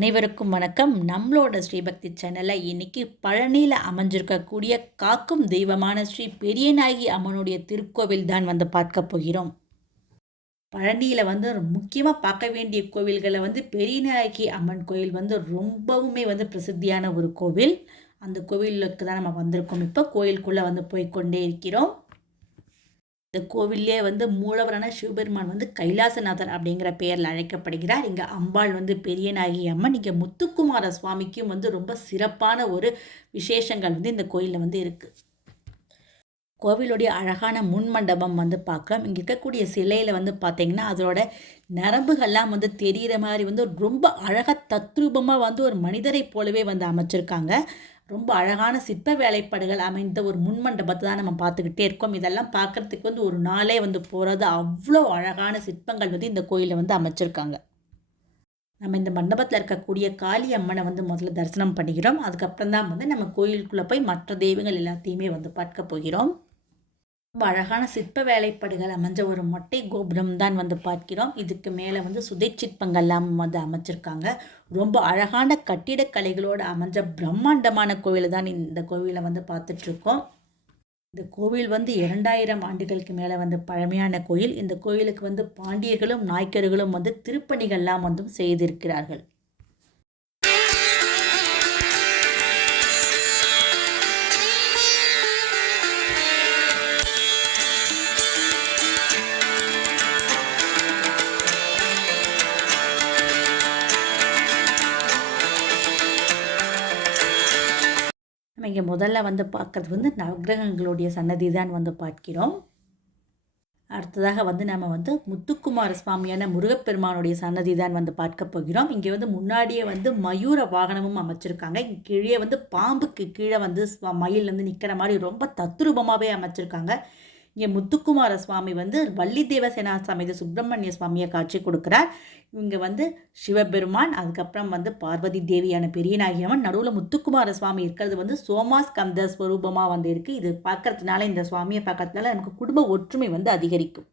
அனைவருக்கும் வணக்கம். நம்மளோட ஸ்ரீபக்தி சேனலில் இன்னைக்கு பழனியில் அமைஞ்சிருக்கக்கூடிய காக்கும் தெய்வமான ஸ்ரீ பெரியநாயகி அம்மனுடைய திருக்கோவில் தான் பார்க்க போகிறோம். பழனியில் முக்கியமாக பார்க்க வேண்டிய கோவில்களை பெரியநாயகி அம்மன் கோயில் ரொம்பவுமே பிரசித்தியான ஒரு கோவில். அந்த கோவிலுக்கு தான் நம்ம வந்திருக்கோம். இப்போ கோயிலுக்குள்ளே போய்க்கொண்டே இருக்கிறோம். இந்த கோவிலே மூலவரான சிவபெருமான் கைலாசநாதர் அப்படிங்கிற பெயரில் அழைக்கப்படுகிறார். இங்கே அம்பாள் பெரியநாயகி அம்மன். இங்கே முத்துக்குமார சுவாமிக்கும் ரொம்ப சிறப்பான ஒரு விசேஷங்கள் இந்த கோயிலில் இருக்குது. கோவிலுடைய அழகான முன்மண்டபம் பார்க்கலாம். இங்கே இருக்கக்கூடிய சிலையில் பார்த்தீங்கன்னா அதோட நரம்புகள்லாம் தெரிகிற மாதிரி ரொம்ப அழகாக தத்ரூபமாக ஒரு மனிதரை போலவே அமைச்சிருக்காங்க. ரொம்ப அழகான சிற்ப வேலைப்பாடுகள் அமைந்த ஒரு முன்மண்டபத்தை தான் நம்ம பார்த்துக்கிட்டே இருக்கோம். இதெல்லாம் பார்க்குறதுக்கு ஒரு நாளே போகிறது. அவ்வளோ அழகான சிற்பங்கள் இந்த கோயிலில் அமைச்சிருக்காங்க. நம்ம இந்த மண்டபத்தில் இருக்கக்கூடிய காளி அம்மனை முதல்ல தரிசனம் பண்ணிக்கிறோம். அதுக்கப்புறம் தான் நம்ம கோயிலுக்குள்ளே போய் மற்ற தெய்வங்கள் எல்லாத்தையுமே பார்க்க போகிறோம். ரொம்ப அழகான சிற்ப வேலைப்பாடுகள் அமைஞ்ச ஒரு மொட்டை கோபுரம் தான் பார்க்கிறோம். இதுக்கு மேலே சுதை சிற்பங்கள்லாம் அமைச்சிருக்காங்க. ரொம்ப அழகான கட்டிடக்கலைகளோடு அமைஞ்ச பிரம்மாண்டமான கோவில் தான் இந்த கோவிலை பார்த்துட்ருக்கோம். இந்த கோவில் 2000 ஆண்டுகளுக்கு மேலே பழமையான கோயில். இந்த கோயிலுக்கு பாண்டியர்களும் நாயக்கர்களும் திருப்பணிகள்லாம் செய்திருக்கிறார்கள். நம்ம இங்கே முதல்ல பார்க்குறது நவகிரகங்களுடைய சன்னதி தான் பார்க்கிறோம். அடுத்ததாக நம்ம முத்துக்குமார சுவாமியான முருகப்பெருமானுடைய சன்னதி தான் பார்க்க போகிறோம். இங்கே முன்னாடியே மயூர வாகனமும் அமைச்சிருக்காங்க. இங்கே கீழே பாம்புக்கு கீழே மயில் நிற்கிற மாதிரி ரொம்ப தத்ரூபமாகவே அமைச்சிருக்காங்க. இங்கே முத்துக்குமார சுவாமி வள்ளி தேவசேனா சமேத சுப்பிரமணிய சுவாமியை காட்சி கொடுக்குறார். இங்கே சிவபெருமான், அதுக்கப்புறம் பார்வதி தேவியான பெரியநாயகி அம்மன், நடுவில் முத்துக்குமார சுவாமி இருக்கிறது சோமாஸ்கந்த ஸ்வரூபமாக இருக்குது. இது பார்க்கறதுனால, இந்த சுவாமியை பார்க்கறதுனால நமக்கு குடும்ப ஒற்றுமை அதிகரிக்கும்.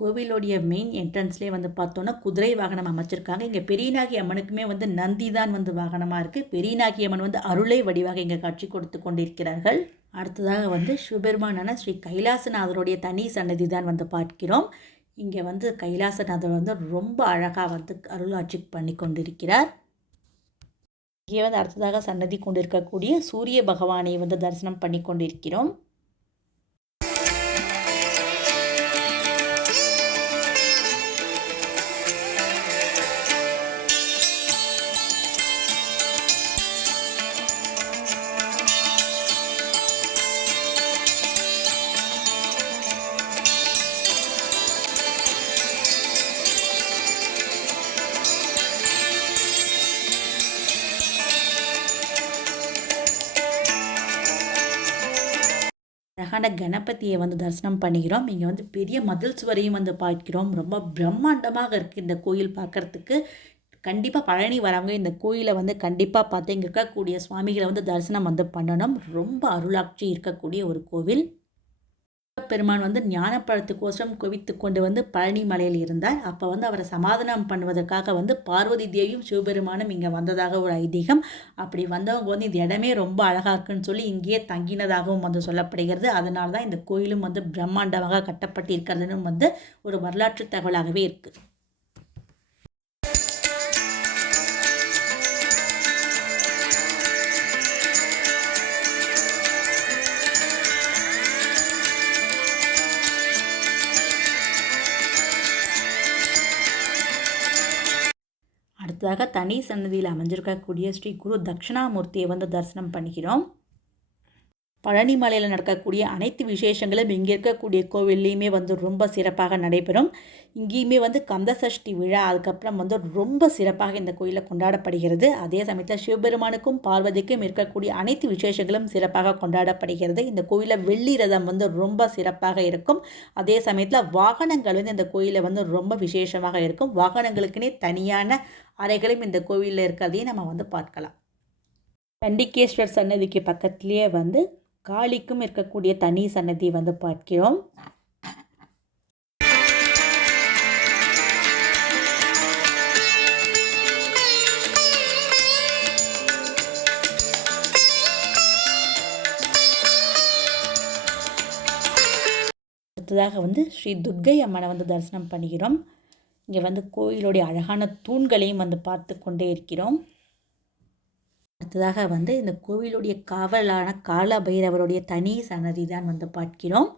கோவிலுடைய மெயின் என்ட்ரன்ஸ்லேயே பார்த்தோன்னா குதிரை வாகனம் அமைச்சிருக்காங்க. இங்கே பெரியநாயகி அம்மனுக்குமே நந்தி தான் வாகனமாக இருக்குது. பெரியநாயகி அம்மன் அருளை வடிவாக இங்கே காட்சி கொடுத்து கொண்டிருக்கிறார்கள். அடுத்ததாக சிவபெருமானான ஸ்ரீ கைலாசநாதருடைய தனி சன்னதி தான் பார்க்கிறோம். இங்கே கைலாசநாதர் ரொம்ப அழகாக அருளாட்சி பண்ணி கொண்டிருக்கிறார். இங்கே அடுத்ததாக சன்னதி கொண்டிருக்கக்கூடிய சூரிய பகவானை தரிசனம் பண்ணி கொண்டிருக்கிறோம். அழகான கணபதியை தரிசனம் பண்ணிக்கிறோம். இங்கே பெரிய மதில் சுவரையும் பார்க்கிறோம். ரொம்ப பிரம்மாண்டமாக இருக்குது இந்த கோயில் பார்க்குறதுக்கு. கண்டிப்பாக பழனி வரவங்க இந்த கோயிலை கண்டிப்பாக பார்த்து இங்கே இருக்கக்கூடிய சுவாமிகளை தரிசனம் பண்ணணும். ரொம்ப அருளாட்சி இருக்கக்கூடிய ஒரு கோவில். பெருமான் ஞானப்பழத்துக்கோசரம் குவித்து கொண்டு பழனி மலையில் இருந்தார். அப்போ அவரை சமாதானம் பண்ணுவதற்காக பார்வதி தேவியும் சிவபெருமானும் இங்கே வந்ததாக ஒரு ஐதீகம். அப்படி வந்தவங்க இந்த இடமே ரொம்ப அழகாக இருக்குன்னு சொல்லி இங்கேயே தங்கினதாகவும் சொல்லப்படுகிறது. அதனால தான் இந்த கோயிலும் பிரம்மாண்டமாக கட்டப்பட்டு இருக்கிறதுன்னு ஒரு வரலாற்று தகவலாகவே இருக்குது. அடுத்ததாக தனி சன்னதியில் அமைஞ்சிருக்கக்கூடிய ஸ்ரீ குரு தட்சிணாமூர்த்தியை தரிசனம் பண்ணிக்கிறோம். பழனி மலையில் நடக்கக்கூடிய அனைத்து விசேஷங்களும் இங்கே இருக்கக்கூடிய கோவில்லையுமே ரொம்ப சிறப்பாக நடைபெறும். இங்கேயுமே கந்த சஷ்டி விழா அதுக்கப்புறம் ரொம்ப சிறப்பாக இந்த கோயிலில் கொண்டாடப்படுகிறது. அதே சமயத்தில் சிவபெருமானுக்கும் பார்வதிக்கும் இருக்கக்கூடிய அனைத்து விசேஷங்களும் சிறப்பாக கொண்டாடப்படுகிறது. இந்த கோயிலில் வெள்ளி ரதம் ரொம்ப சிறப்பாக இருக்கும். அதே சமயத்தில் வாகனங்கள் இந்த கோயிலில் ரொம்ப விசேஷமாக இருக்கும். வாகனங்களுக்குன்னே தனியான அறைகளும் இந்த கோவிலில் இருக்கிறதையும் நம்ம பார்க்கலாம். கண்டிகேஸ்வர் சன்னதிக்கு பக்கத்துலேயே காளிக்கும் இருக்கக்கூடிய தனி சன்னதி பார்க்கிறோம். அடுத்ததாக வந்து ஸ்ரீ துர்க்கை அம்மனை வந்து தரிசனம் பண்ணுகிறோம். இங்கே வந்து கோயிலுடைய அழகான தூண்களையும் வந்து பார்த்து கொண்டே இருக்கிறோம். அடுத்ததாக வந்து இந்த கோவிலுடைய காவலான கால பைரவருடைய தனி சன்னதி தான் வந்து பார்க்கிறோம்.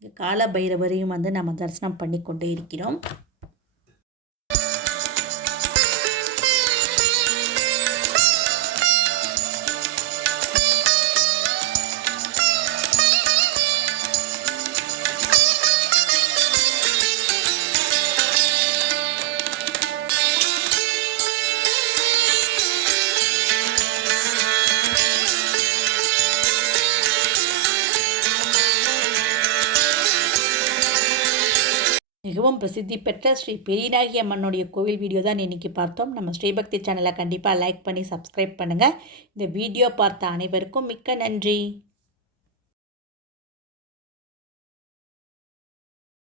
இங்கே கால பைரவரையும் வந்து நம்ம தரிசனம் பண்ணி கொண்டே இருக்கிறோம். மிகவும் பிரசித்தி பெற்ற ஸ்ரீ பெரியநாயகி அம்மனுடைய கோவில் வீடியோ தான் இன்றைக்கி பார்த்தோம். நம்ம ஸ்ரீபக்தி சேனலை கண்டிப்பாக லைக் பண்ணி சப்ஸ்கிரைப் பண்ணுங்கள். இந்த வீடியோ பார்த்த அனைவருக்கும் மிக்க நன்றி.